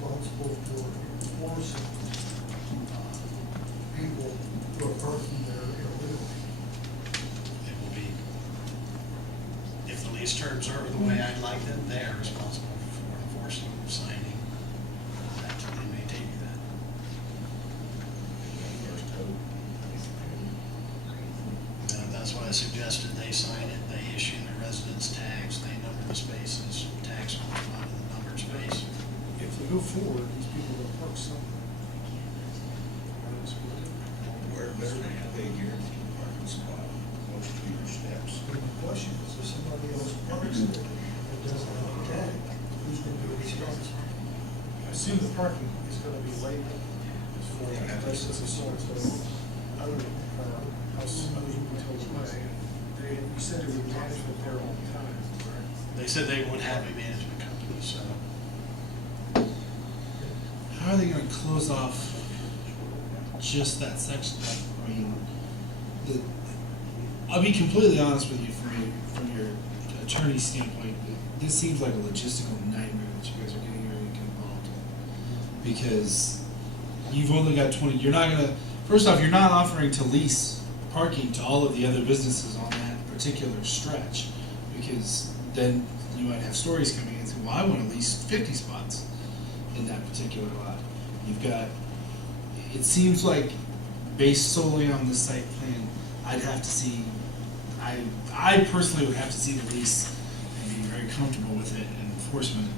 responsible for enforcing people who are parking there illegally? It will be, if the lease terms are the way I'd like them, they are responsible for enforcing, signing, and maintaining that. And that's why I suggested they sign it, they issue the residence tags, they number the spaces, tax correspond to the numbered space. If we go forward, these people will park somewhere. Where better than they guarantee parking spot, close to your steps. But the question is, if somebody else parks there that doesn't have a tag, who's going to be responsible? I assume the parking is going to be labeled for places of so and so. Other people told me, you said it would be management there all the time, right? They said they would have a management company, so. How are they gonna close off just that section? I mean, I'll be completely honest with you from your attorney's standpoint, this seems like a logistical nightmare that you guys are getting ready to get involved in. Because you've only got 20, you're not gonna, first off, you're not offering to lease parking to all of the other businesses on that particular stretch, because then you might have stories coming in and say, well, I want to lease 50 spots in that particular lot. You've got, it seems like based solely on the site plan, I'd have to see, I personally would have to see the lease and be very comfortable with it and enforcement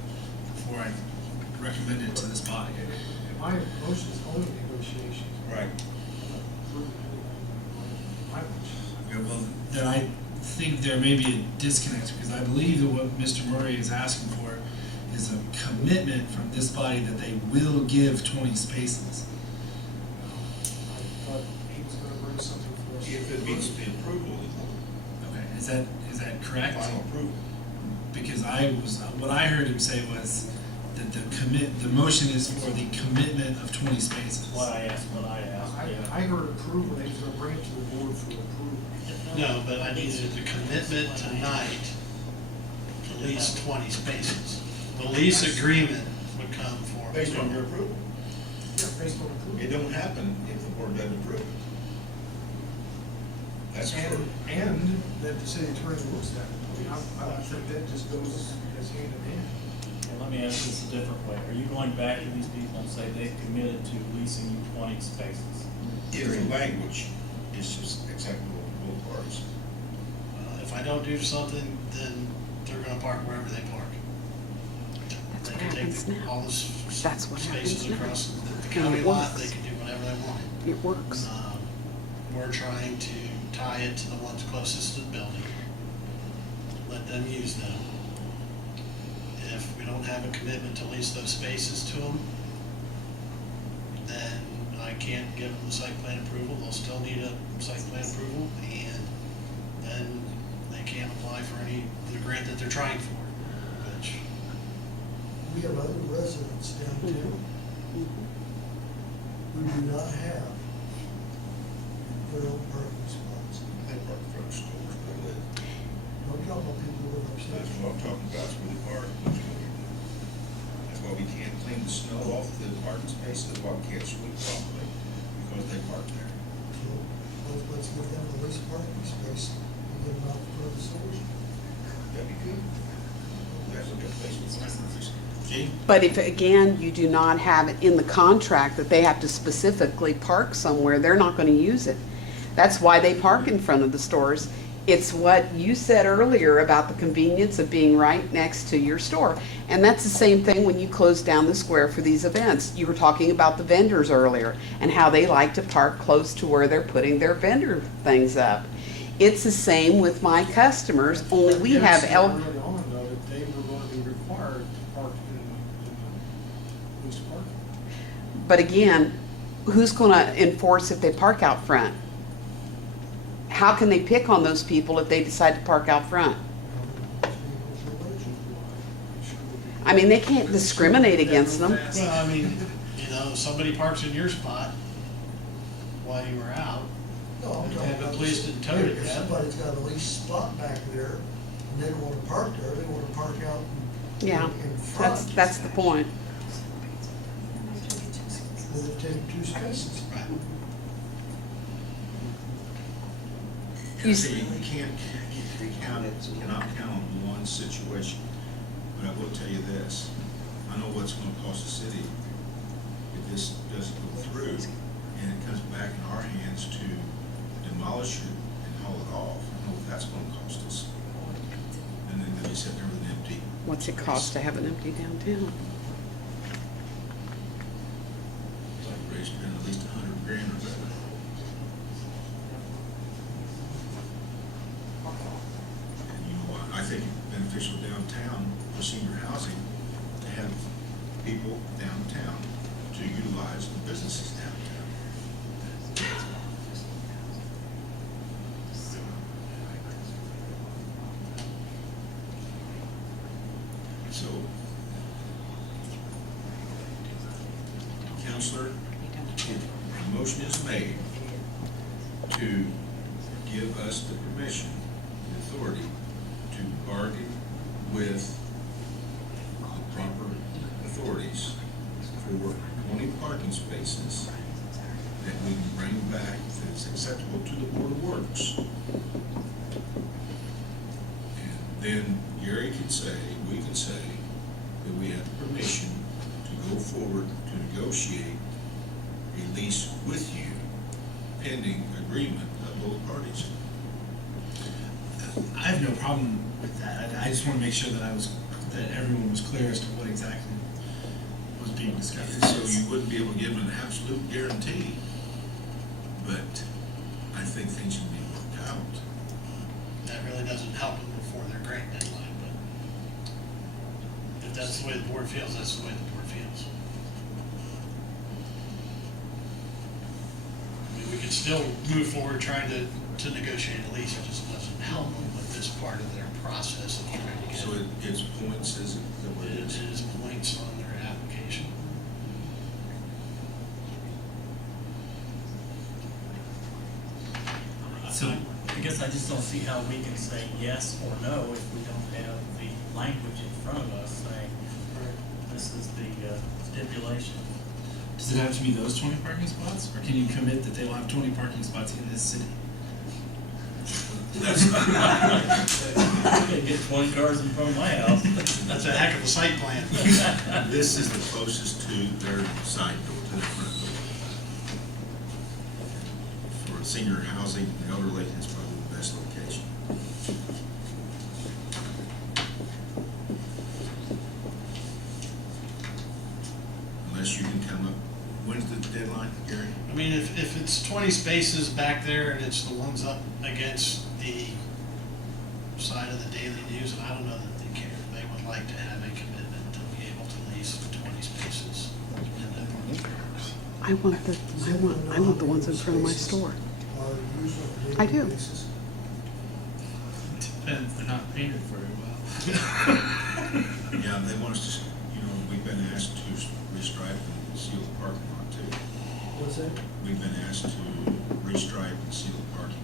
before I recommend it to this body. My motion is only negotiations. Right. My motion. Okay, well, then I think there may be a disconnect, because I believe that what Mr. Murray is asking for is a commitment from this body that they will give 20 spaces. I thought he was going to bring something for us. If it meets the approval, Okay, is that correct? final approval. Because what I heard him say was that the motion is for the commitment of 20 spaces. What I asked, I heard approval, he was going to bring it to the board for approval. No, but I needed the commitment tonight to lease 20 spaces. The lease agreement would come for. Based on your approval. Yeah, based on approval. It don't happen if the board doesn't approve it. That's true. And that the city attorney looks at it. I mean, I think that just goes as hand in hand. Well, let me ask this a different way. Are you going back to these people and say they've committed to leasing you 20 spaces? If the language is just acceptable to both parties. If I don't do something, then they're gonna park wherever they park. That's They what can happens take now. all the That's what spaces happens now. across the And county it lot, works. they can do whatever they want. It works. We're trying to tie it to the ones closest to the building, let them use them. If we don't have a commitment to lease those spaces to them, then I can't give them the site plan approval. They'll still need a site plan approval, and then they can't apply for the grant that they're trying for, which, We have other residents downtown who do not have their own parking spots. They park in front of stores, they live. I'm talking about people who live upstairs. That's what I'm talking about, is where they park. That's why we can't clean the snow off the parking spaces, that's why we can't sweep properly, because they park there. So let's give them the least parking space and get them out in front of the stores. That'd be good. That's a good place to find it. Gene? But if, again, you do not have it in the contract that they have to specifically park somewhere, they're not going to use it. That's why they park in front of the stores. It's what you said earlier about the convenience of being right next to your store. And that's the same thing when you close down the square for these events. You were talking about the vendors earlier and how they like to park close to where they're putting their vendor things up. It's the same with my customers, only we have Early on, though, that they were going to be required to park in the least parking. But again, who's going to enforce if they park out front? How can they pick on those people if they decide to park out front? I mean, they can't discriminate against them. well, I mean, if somebody parks in your spot while you were out, No, I'm They talking haven't about policed it and towed it if yet. somebody's got a leased spot back there and they don't want to park there, they want to park out Yeah, in front. that's the point. that have taken 2 spaces. Right. You See, you cannot count on one situation. But I will tell you this, I know what's gonna cost the city if this doesn't go through, and it comes back in our hands to demolish it and haul it off. I know what that's gonna cost us. And then they sit there with an empty. What's it cost to have an empty downtown? Like, spend at least $100 grand or better. And you know what, I think it's beneficial downtown for senior housing to have people downtown to utilize the businesses downtown. So, Counselor, a motion is made to give us the permission, the authority to bargain with the proper authorities for 20 parking spaces that we can bring back that's acceptable to the Board of Works. And then Gary can say, we can say that we have permission to go forward to negotiate a lease with you pending agreement of both parties. I have no problem with that. I just want to make sure that that everyone was clear as to what exactly was being discussed. So you wouldn't be able to give them an absolute guarantee, but I think things can be worked out. That really doesn't help them before their grant deadline, but if that's the way the board feels, that's the way the board feels. I mean, we can still move forward trying to negotiate a lease, it just doesn't help them with this part of their process of trying to get. So it's points, is it? Is that what it It is? is points on their application. So, I guess I just don't see how we can say yes or no if we don't have the language in front of us saying, this is the stipulation. does it have to be those 20 parking spots, or can you commit that they will have 20 parking spots in this city? That's I'm gonna get 20 cars in front of my house. That's a heck of a site plan. This is the closest to their side door, to their front door. For senior housing and elderly, it's probably the best location. Unless you can come up, when's the deadline, Gary? I mean, if it's 20 spaces back there and it's the ones up against the side of the Daily News, I don't know that they care. They would like to have a commitment to be able to lease 20 spaces. I want the ones in front of my store. Are used on a I daily do. basis. Depends, they're not painted very well. Yeah, they want us to, we've been asked to restripe and seal the parking lot too. What's that? We've been asked to restripe and seal the parking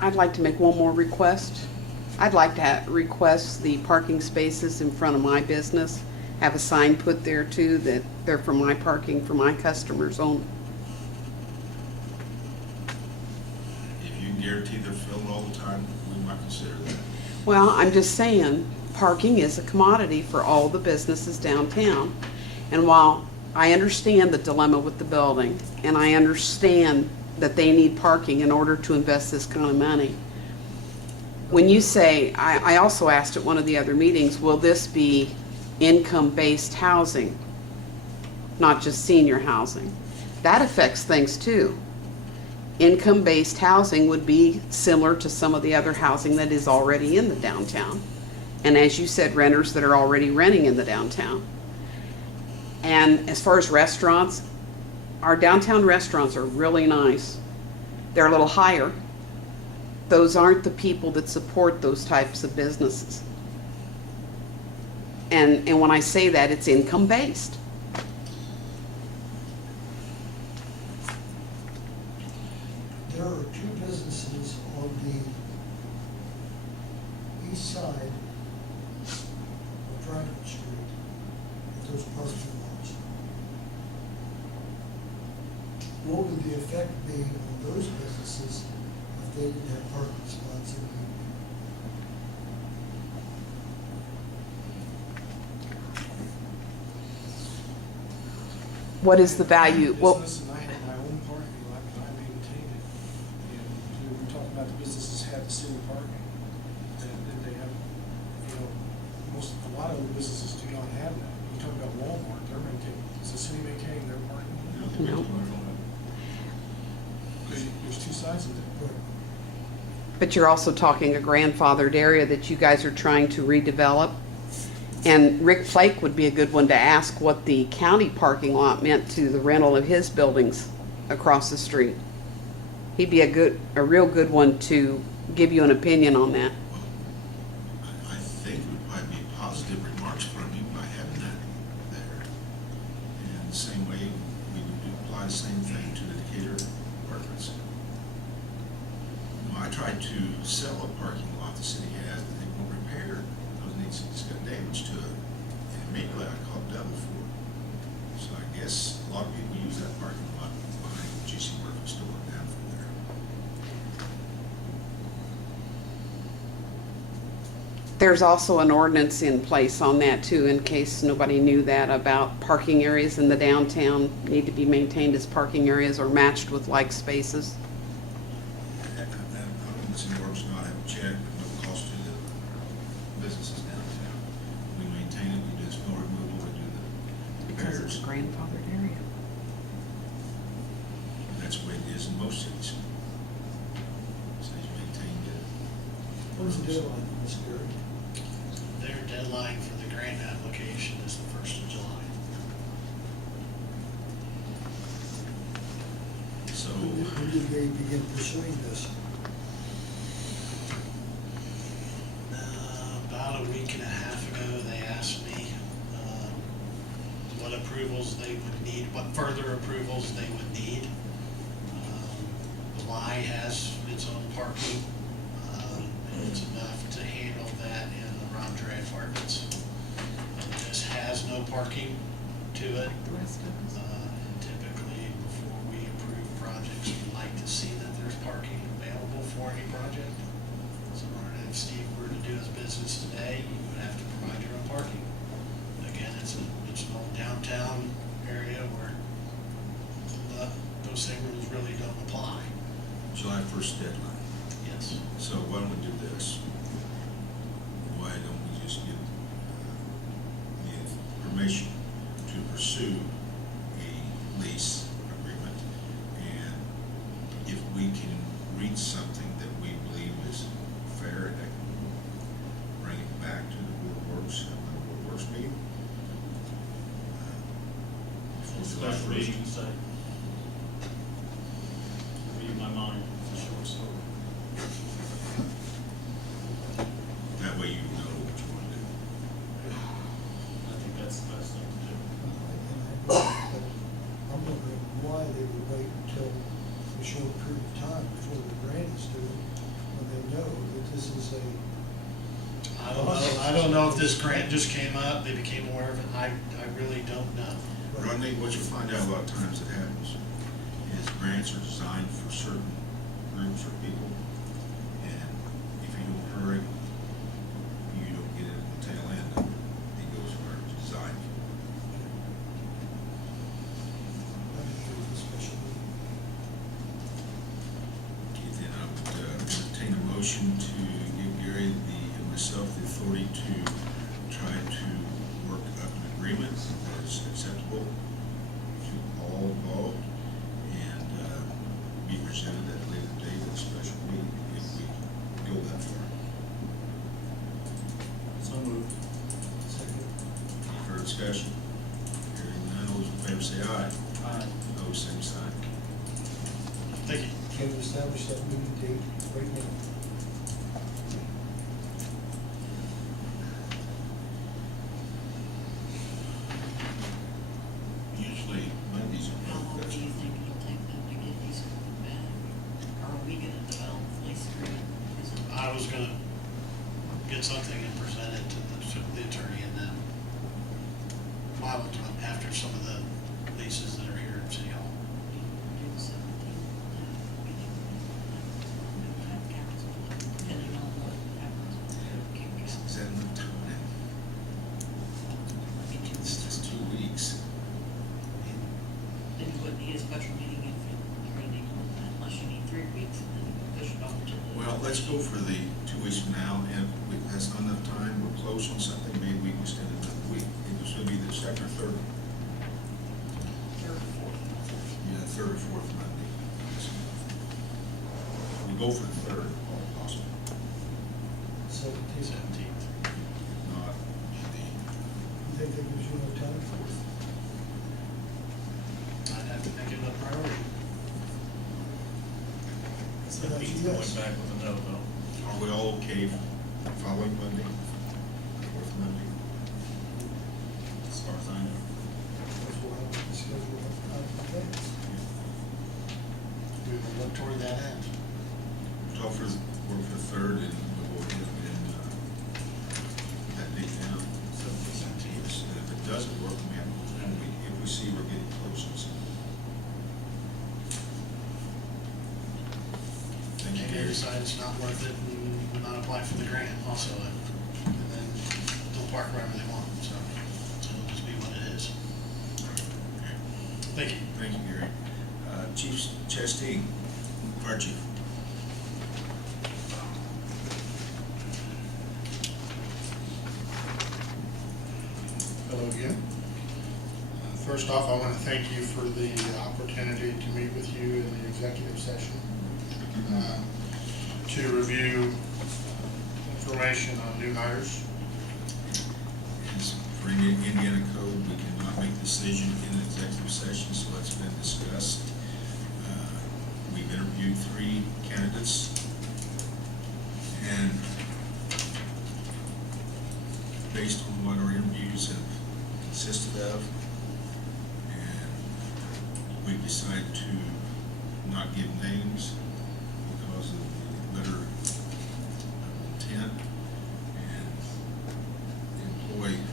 lot. I'd like to make one more request. I'd like to request the parking spaces in front of my business, have a sign put there too that they're for my parking, for my customers only. If you can guarantee they're filled all the time, we might consider that. Well, I'm just saying, parking is a commodity for all the businesses downtown. And while I understand the dilemma with the building, and I understand that they need parking in order to invest this kind of money, when you say, I also asked at one of the other meetings, will this be income-based housing, not just senior housing? That affects things too. Income-based housing would be similar to some of the other housing that is already in the downtown. And as you said, renters that are already renting in the downtown. And as far as restaurants, our downtown restaurants are really nice. They're a little higher. Those aren't the people that support those types of businesses. And when I say that, it's income-based. There are 2 businesses on the east side what would the effect be on those businesses if they didn't have parking spots in the evening? What is the value? Well, Business, and I have my own parking lot, and I maintain it. And we're talking about the businesses have the city parking. And they have, a lot of the businesses do not have that. You're talking about Walmart, they're maintaining, is the city maintaining their parking? No. Because there's two sides of it. but you're also talking a grandfathered area that you guys are trying to redevelop. And Rick Flake would be a good one to ask what the county parking lot meant to the rental of his buildings across the street. He'd be a real good one to give you an opinion on that. I think it would probably be positive remarks from you by having that there. And the same way, we would apply the same thing to the Decatur apartments. I tried to sell a parking lot the city has that they won't repair. It's got damage to it. And immediately I called double for it. So I guess a lot of people use that parking lot behind the GC Murphy store down from there. There's also an ordinance in place on that too, in case nobody knew that, about parking areas in the downtown need to be maintained as parking areas or matched with like spaces. That ordinance in York's not have a check, but no cost to the businesses downtown. We maintain it, we do snow removal, we do the Because it's repairs. a grandfathered area. And that's the way it is in most cities. Cities maintain it. What's the deadline on this, Gary? Their deadline for the grant application is the 1st of July. So, When did they begin pursuing this? About a week and a half ago, they asked me what approvals they would need, what further approvals they would need. The Y has its own parking, and it's enough to handle that in the Rondre Apartments. This has no parking to it. The rest of us. And typically, before we approve projects, we like to see that there's parking available for any project. So in order, if Steve were to do his business today, you would have to provide your own parking. Again, it's an old downtown area where those same rules really don't apply. July 1st deadline. Yes. So why don't we do this? Why don't we just give the permission to pursue a lease agreement? And if we can reach something that we believe is fair and equitable, bring it back to the Board of Works, have the Board of Works meeting. Before July Special 1st. meeting, say. Read my mind, it's a short story. That way you know what you want to do. I think that's the best thing to do. I'm wondering why they would wait until a short period of time before the grant is due, when they know that this is a. I don't know if this grant just came up, they became aware of it, I really don't know. Rodney, what you find out a lot of times that happens is grants are designed for certain groups or people, and if you don't hurry, you don't get it at the tail end of it. It goes where it's designed for. Okay, then I would entertain a motion to give Gary and myself the authority to try to work up an agreement that is acceptable to all involved and be presented at a later date at a special meeting if we go that far. So moved. Any further discussion? Hearing none, all those in favor say aye. Aye. Opposed, same sign. Thank you. Can we establish that meeting date right now? Usually Mondays are How long both do you best. think it'll take them to get these back? Are we gonna develop the lease agreement? Is it- I was gonna get something and present it to the attorney and then after some of the leases that are here at City Hall. do the Well, let's go for the 2 weeks from now, and that's not enough time, we're close on something, maybe we can extend it another week. It was gonna be the second or third, yeah, third or fourth Monday. We go for the third, if possible, 17th. 17th. not the You think that gives you enough time? fourth. I'd have to make it a priority. So he's going back with a no vote. Are we all okay following Monday, fourth Monday? As far as I know. Because we'll have to schedule it. Okay. We will look toward that end. Talk for, work for the third, and we'll go ahead and, that date down. 17th. If it doesn't work, we have, if we see we're getting close to something. Thank you, Maybe they Gary. decide it's not worth it and will not apply for the grant also, and then they'll park wherever they want, so it'll just be what it is. Thank you. Thank you, Gary. Chief Chasteen, Fire Chief. Hello again. First off, I want to thank you for the opportunity to meet with you in the executive session to review information on new hires. As for Indiana code, we cannot make decision in the executive session, so it's been discussed. We've interviewed 3 candidates, and based on what our interviews have consisted of, and we've decided to not give names because of the letter of intent and employee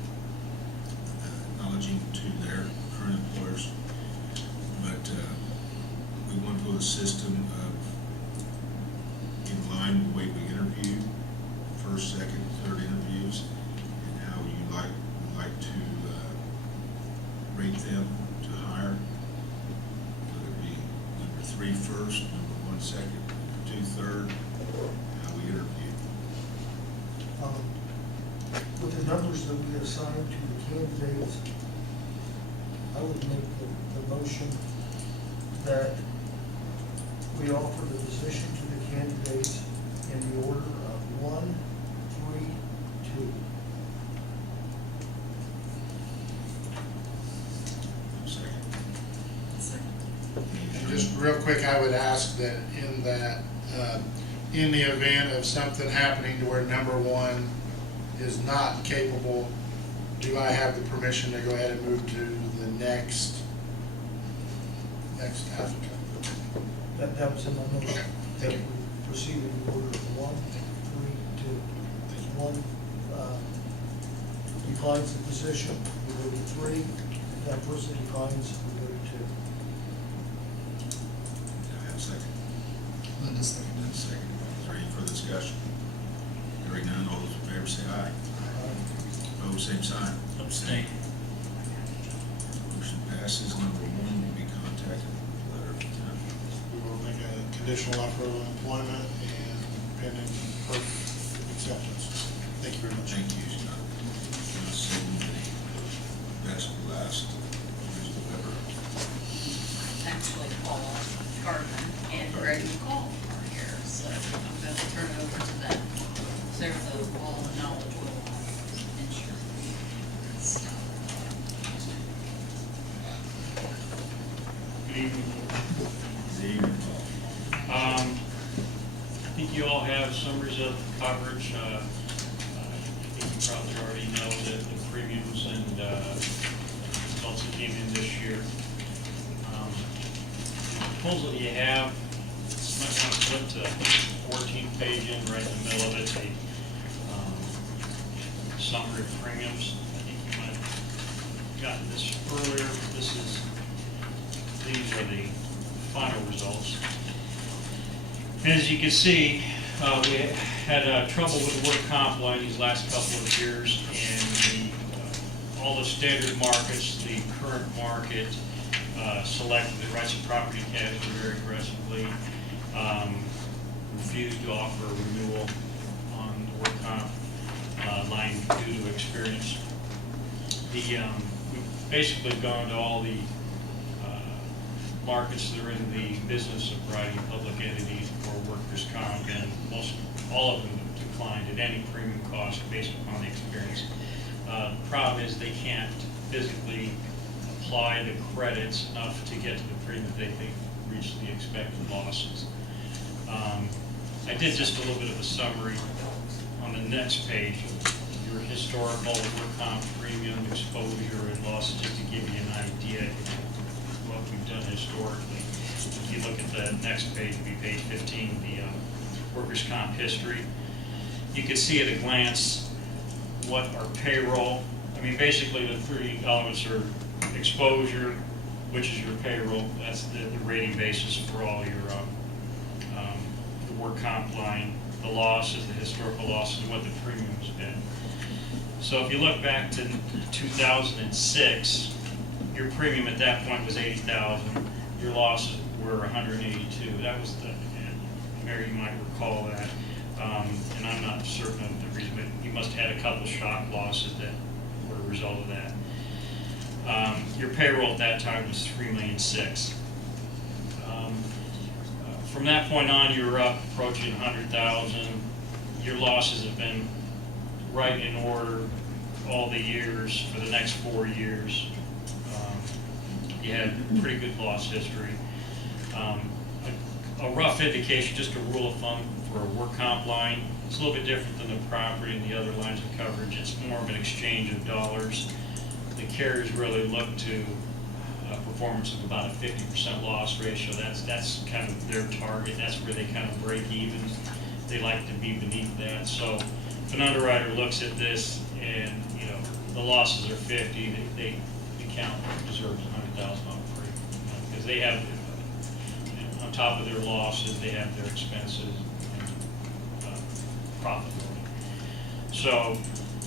acknowledging to their current employers. But we want to go to a system of in line with the way we interview, first, second, third interviews, and how you like to rate them to hire. Whether it be number 3 first, number 1 second, 2 third, how we interview. With the numbers that we assigned to the candidates, I would make the motion that we offer the position to the candidates in the order of 1, 3, 2. Second. And just real quick, I would ask that, in the event of something happening to where number 1 is not capable, do I have the permission to go ahead and move to the next applicant? That was in my motion. Okay, thank you. We proceed in the order of 1, 3, 2. If one declines the position, we go to 3. If that person declines, we go to 2. Do I have a second? Linda seconded. Second. Is there any further discussion? Hearing none, all those in favor say aye. Opposed, same sign. Abstain. Motion passes. Number 1 will be contacted with a letter of intent. We will make a conditional offer of employment and pending her acceptance. Thank you very much. Thank you, Scott. Now, saving the best for last. Bridgett Weber. Actually, Paul Gardner and Greg McCall are here, so I'm going to turn it over to them. They're all knowledgeable on insurance stuff. Good evening. Good evening, Paul. I think you all have summaries of coverage. I think you probably already know that the premiums and results that came in this year. The proposal you have, you might want to put the 14th page in right in the middle of it, the summary of premiums. I think you might have gotten this earlier. These are the final results. And as you can see, we had trouble with the work comp line these last couple of years, and all the standard markets, the current market, selected the rights of property casualty very aggressively. refused to offer a renewal on the work comp line due to experience. We've basically gone to all the markets that are in the business of providing public entities for workers' comp, and all of them declined at any premium cost based upon the experience. The problem is they can't physically apply the credits enough to get to the premium they think reach the expected losses. I did just a little bit of a summary on the next page of your historical work comp premium exposure and losses, just to give you an idea of what we've done historically. If you look at the next page, it'll be page 15, the workers' comp history. You can see at a glance what our payroll, I mean, basically the three elements are exposure, which is your payroll, that's the rating basis for all your the work comp line, the losses, the historical losses, and what the premium has been. So if you look back to 2006, your premium at that point was $80,000. Your losses were $182. That was Mary, you might recall that. And I'm not certain of the reason, but you must have had a couple shock losses that were a result of that. Your payroll at that time was $3,600,000. From that point on, you were up approaching $100,000. Your losses have been right in order all the years for the next 4 years. You had pretty good loss history. A rough indication, just a rule of thumb for a work comp line, it's a little bit different than the property and the other lines of coverage. It's more of an exchange of dollars. The carriers really look to a performance of about a 50% loss ratio. That's kind of their target. That's where they kind of break even. They like to be beneath that. So if an underwriter looks at this and the losses are 50, they count deserves $100,000 premium, because they have on top of their losses, they have their expenses and profitability. So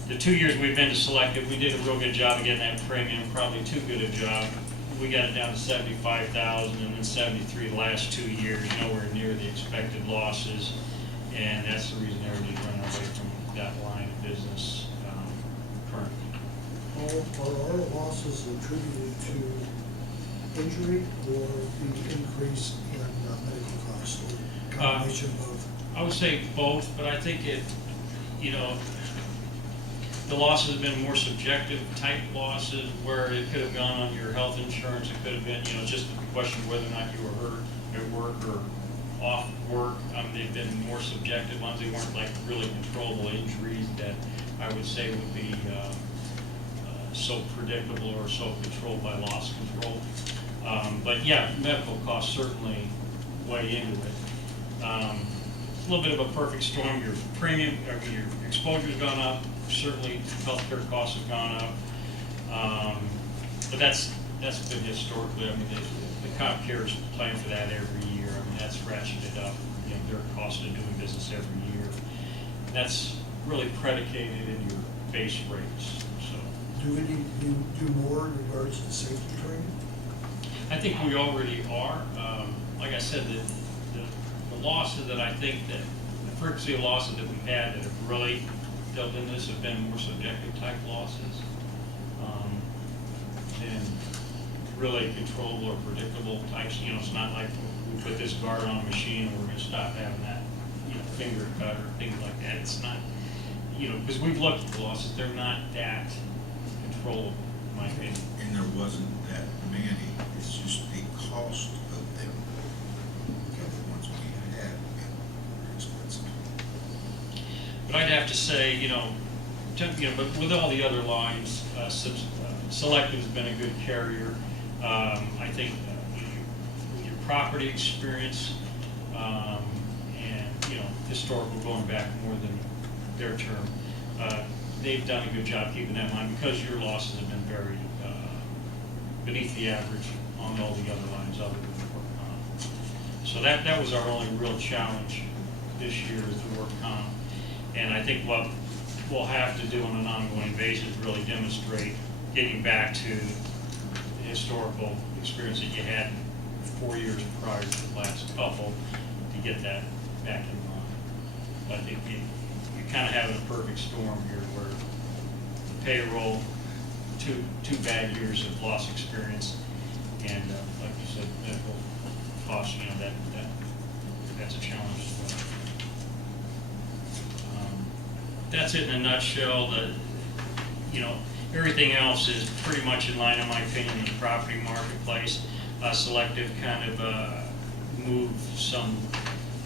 the 2 years we've been to Selective, we did a real good job of getting that premium, probably too good a job. We got it down to $75,000 and then $73,000 the last 2 years, nowhere near the expected losses, and that's the reason everybody's running away from that line of business currently. Are our losses attributed to injury or the increase in medical costs, or combination of both? I would say both, but I think the losses have been more subjective type losses, where it could have gone on your health insurance. It could have been, just a question of whether or not you were hurt at work or off work. They've been more subjective ones. They weren't like really controllable injuries that I would say would be so predictable or so controlled by loss control. But yeah, medical costs certainly weigh into it. A little bit of a perfect storm. Your premium, your exposure's gone up. Certainly, healthcare costs have gone up. But that's been historically. The comp care is playing for that every year. That's ratcheted up. Their cost of doing business every year. And that's really predicated in your base rates. So, do we need to do more in regards to safety training? I think we already are. Like I said, the losses that I think that the frequency of losses that we've had that have really dealt in this have been more subjective type losses, and really controllable or predictable types. It's not like we put this guard on a machine and we're going to stop having that, finger cut or things like that. It's not, because we've looked at the losses, they're not that controllable, in my opinion. And there wasn't that many, it's just the cost of them. The ones we had were expensive. But I'd have to say, but with all the other lines, Selective's been a good carrier. I think with your property experience and historical going back more than their term, they've done a good job keeping that in mind, because your losses have been very beneath the average on all the other lines other than the work comp. So that was our only real challenge this year, is the work comp. And I think what we'll have to do on an ongoing basis is really demonstrate getting back to the historical experience that you had 4 years prior to the last couple, to get that back in line. But you're kind of having a perfect storm here where the payroll, two bad years of loss experience, and like you said, medical costs, that's a challenge as well. That's it in a nutshell. Everything else is pretty much in line, in my opinion, in the property marketplace. Selective kind of moved some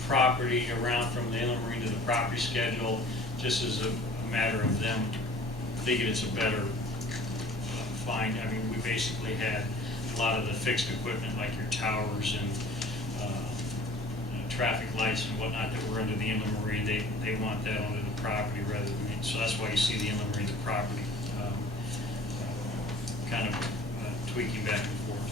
property around from the inland marine to the property schedule, just as a matter of them thinking it's a better find. I mean, we basically had a lot of the fixed equipment like your towers and traffic lights and whatnot that were under the inland marine. They want that under the property rather than, so that's why you see the inland marine, the property kind of tweaking back and forth.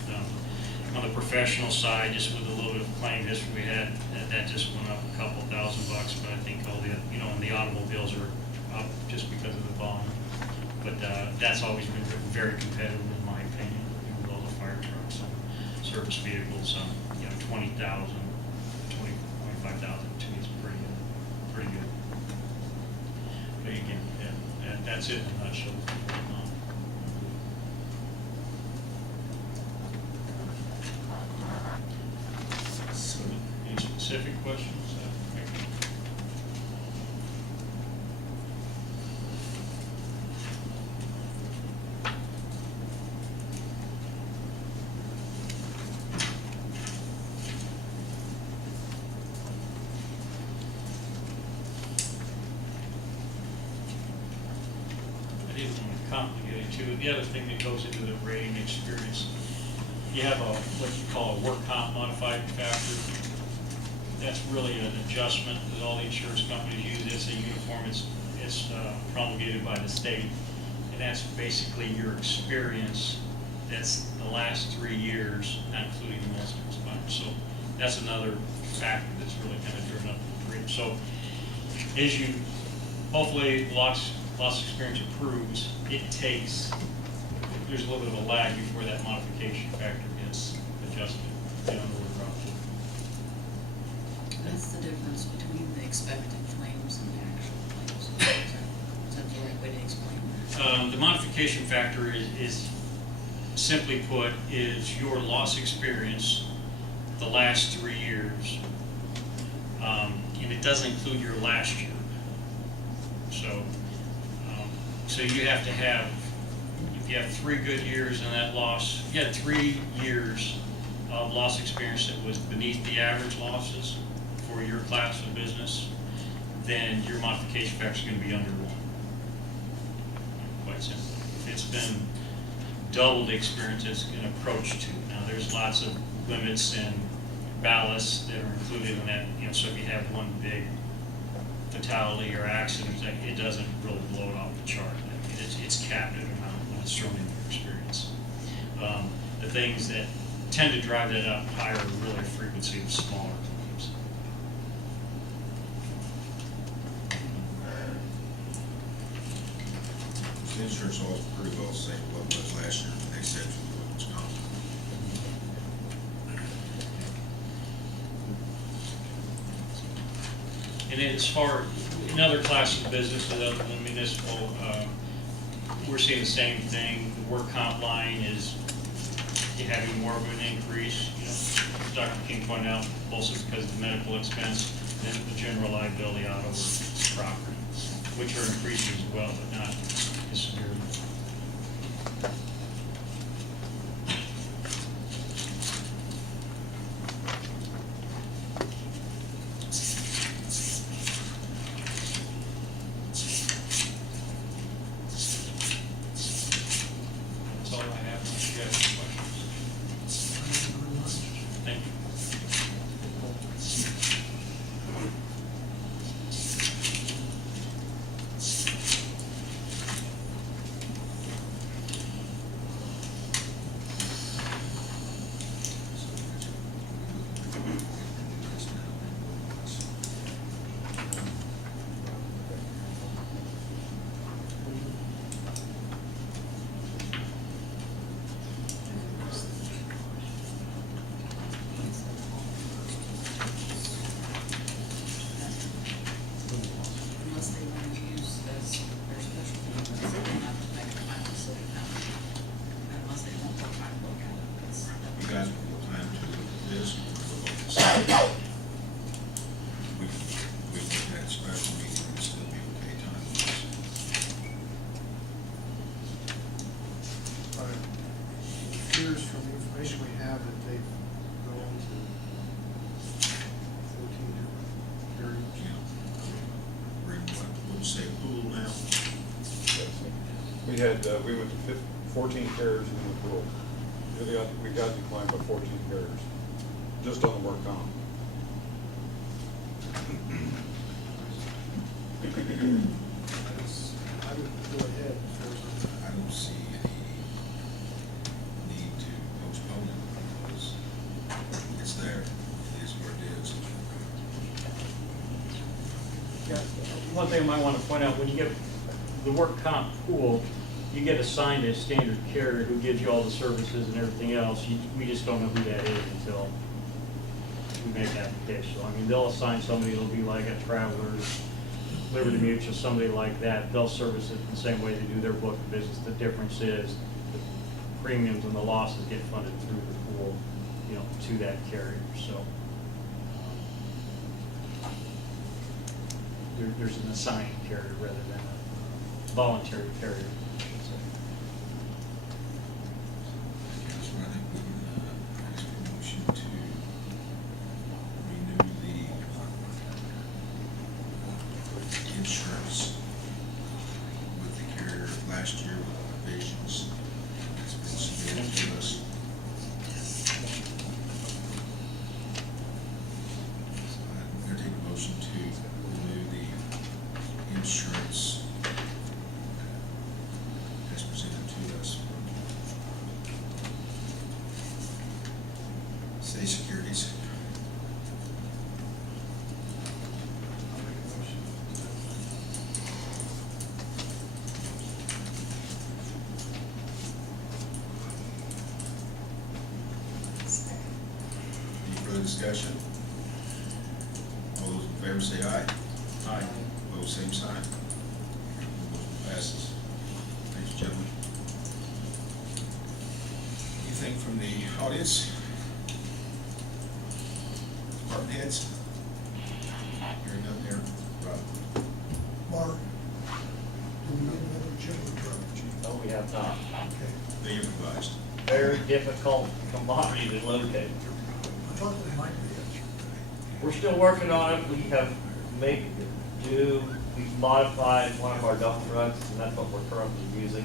On the professional side, just with a little bit of claim history we had, that just went up a couple $1,000, but I think all the, and the automobiles are up just because of the volume. But that's always been very competitive in my opinion, with all the fire trucks and service vehicles. 20,000, 25,000 to me is pretty good. But again, that's it in a nutshell. Any specific questions? I didn't want to complicate it too. The other thing that goes into the rating experience, you have what you call a work comp modified factor. That's really an adjustment that all the insurance companies use. It's a uniform, it's promulgated by the state, and that's basically your experience. That's the last 3 years, not including the most expired. So that's another factor that's really kind of driven up the rate. So as you, hopefully loss experience improves, there's a little bit of a lag before that modification factor gets adjusted. That's the difference between the expected claims and the actual claims. Is that the right way to explain that? The modification factor is simply put, is your loss experience the last 3 years, and it doesn't include your last year. So you have to have, if you have 3 good years in that loss, if you had 3 years of loss experience that was beneath the average losses for your class of business, then your modification factor is going to be under 1. Quite simple. If it's been double the experience, it's going to approach 2. Now, there's lots of limits and ballasts that are included in that. So if you have one big fatality or accident, it doesn't really blow it off the chart. It's capped at an amount when it's thrown into your experience. The things that tend to drive that up higher are really a frequency of smaller claims. The insurance always pretty well say what was last year, but they said what was coming. And then as far, in other classes of business other than municipal, we're seeing the same thing. The work comp line is having more of an increase. As Dr. King pointed out, also because of the medical expense, then the general liability auto or property, which are increasing as well, but not as severely. That's all I have. Unless you have any questions. Thank you. we went to 14 carriers in the pool. We got declined by 14 carriers, just on the work comp. I would go ahead for some. I don't see any need to postpone it because it's there. It is where it is. Yeah, one thing I might want to point out, when you get the work comp pool, you get assigned a standard carrier who gives you all the services and everything else. We just don't know who that is until we make an application. So, I mean, they'll assign somebody, it'll be like a Travelers, Liberty Mutual, somebody like that. They'll service it the same way they do their book of business. The difference is the premiums and the losses get funded through the pool, to that carrier. So there's an assigned carrier rather than a voluntary carrier, I should say. That's why I think we can ask for a motion to renew the insurance with the carrier last year with provisions. It's been submitted to us. So I entertain a motion to renew the insurance as presented to us from State Securities. I'll make a motion. Any further discussion? All those in favor say aye. Aye. Opposed, same sign. Motion passes. Thanks, gentlemen. Anything from the audience? Department heads? Hearing none here. Rob? Mark, do we get another chiller truck? No, we have not. Okay. They improvised. Very difficult commodity to locate. I thought there might be We're still working on it. We have we've modified one of our dump trucks, and that's what we're currently using.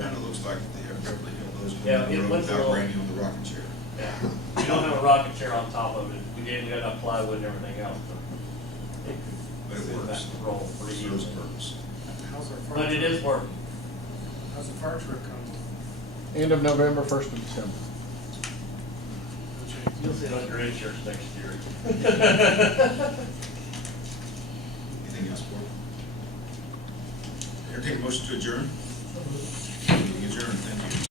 Kind of looks like they have Beverly Hills Yeah, going it on the road looks a without little- Randy on the rocking chair. Yeah. We don't have a rocket chair on top of it. We got enough plywood and everything else, but But it it could works. roll pretty Serves a easily. purpose. How's our fire? But it is working. How's the fire truck coming? End of November, 1st of December. No change. You'll see it under insurance next year. Anything else, board? Entertain a motion to adjourn? a. Meeting adjourned. Thank you.